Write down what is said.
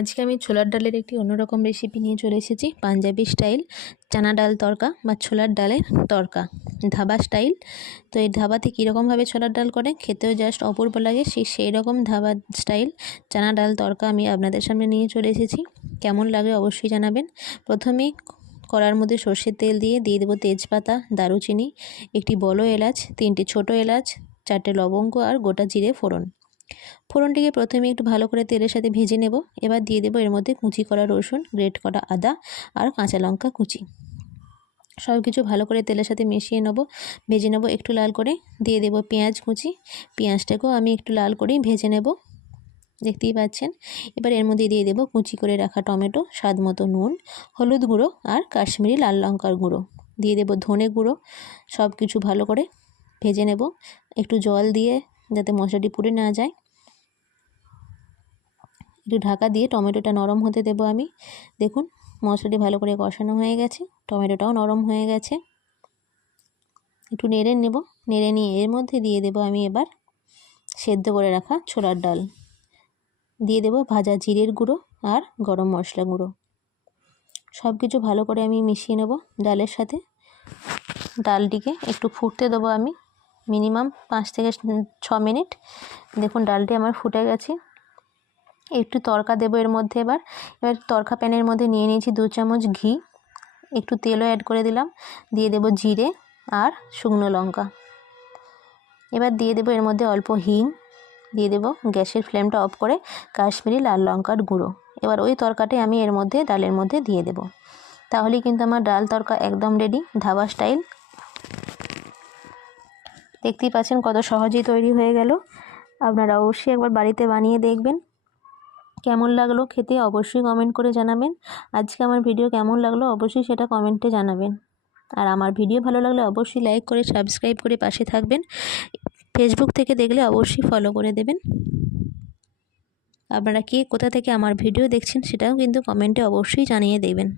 আজকে আমি ছোলার ডালের একটি অন্যরকম রেসিপি নিয়ে চলে এসেছি। পাঞ্জাবি স্টাইল চানা ডাল তড়কা বা ছোলার ডালের তড়কা, ধাবা স্টাইল। তো এই ধাবাতে কীরকমভাবে ছোলার ডাল করে খেতেও জাস্ট অপূর্ব লাগে, সেই রকম ধাবা স্টাইল চানা ডাল তড়কা আমি আপনাদের সামনে নিয়ে চলে এসেছি। কেমন লাগে অবশ্যই জানাবেন। প্রথমেই কড়ার মধ্যে সর্ষের তেল দিয়ে দেবো তেজপাতা, দারুচিনি, একটি বড় এলাচ, 3টে ছোটো এলাচ, 4টে লবঙ্গ আর গোটা জিরে ফোড়ন। ফোড়নটিকে প্রথমে একটু ভালো করে তেলের সাথে ভেজে নেব। এবার দিয়ে দেবো এর মধ্যে কুচি করা রসুন, গ্রেট করা আদা আর কাঁচা লঙ্কা কুচি। সব কিছু ভালো করে তেলের সাথে মিশিয়ে নেব, ভেজে নেব একটু লাল করে। দিয়ে দেবো পেঁয়াজ কুচি, পেঁয়াজটাকেও আমি একটু লাল করেই ভেজে নেব, দেখতেই পাচ্ছেন। এবার এর মধ্যে দিয়ে দেবো কুচি করে রাখা টমেটো, স্বাদ মতো নুন, হলুদ গুঁড়ো আর কাশ্মীরি লাল লঙ্কার গুঁড়ো। দিয়ে দেবো ধনে গুঁড়ো। সব কিছু ভালো করে ভেজে নেব একটু জল দিয়ে, যাতে মশলাটি পুড়ে না যায়। একটু ঢাকা দিয়ে টমেটোটা নরম হতে দেবো আমি। দেখুন মশলাটি ভালো করে কষানো হয়ে গেছে, টমেটোটাও নরম হয়ে গেছে। একটু নেড়ে নেব, নেড়ে নিয়ে এর মধ্যে দিয়ে দেবো আমি এবার সেদ্ধ করে রাখা ছোলার ডাল। দিয়ে দেবো ভাজা জিরের গুঁড়ো আর গরম মশলা গুঁড়ো। সব কিছু ভালো করে আমি মিশিয়ে নেব ডালের সাথে। ডালটিকে একটু ফুটতে দেবো আমি, মিনিমাম 5 থেকে 6 মিনিট। দেখুন ডালটি আমার ফুটে গেছে। একটু তড়কা দেবো এর মধ্যে। এবার তড়কা প্যানের মধ্যে নিয়ে নিয়েছি 2 চামচ ঘি, একটু তেলও অ্যাড করে দিলাম। দিয়ে দেবো জিরে আর শুকনো লঙ্কা। এবার দিয়ে দেবো এর মধ্যে অল্প হিং, দিয়ে দেবো গ্যাসের ফ্লেমটা অফ করে কাশ্মীরি লাল লঙ্কার গুঁড়ো। এবার ওই তড়কাটি আমি এর মধ্যে ডালের মধ্যে দিয়ে দেবো। তাহলেই কিন্তু আমার ডাল তড়কা একদম রেডি, ধাবা স্টাইল। দেখতেই পাচ্ছেন কত সহজেই তৈরি হয়ে গেল। আপনারা অবশ্যই একবার বাড়িতে বানিয়ে দেখবেন। কেমন লাগলো খেতে অবশ্যই কমেন্ট করে জানাবেন। আজকে আমার ভিডিও কেমন লাগলো অবশ্যই সেটা কমেন্টে জানাবেন। আর আমার ভিডিও ভালো লাগলে অবশ্যই লাইক করে সাবস্ক্রাইব করে পাশে থাকবেন। ফেসবুক থেকে দেখলে অবশ্যই ফলো করে দেবেন। আপনারা কে কোথা থেকে আমার ভিডিও দেখছেন সেটাও কিন্তু কমেন্টে অবশ্যই জানিয়ে দেবেন।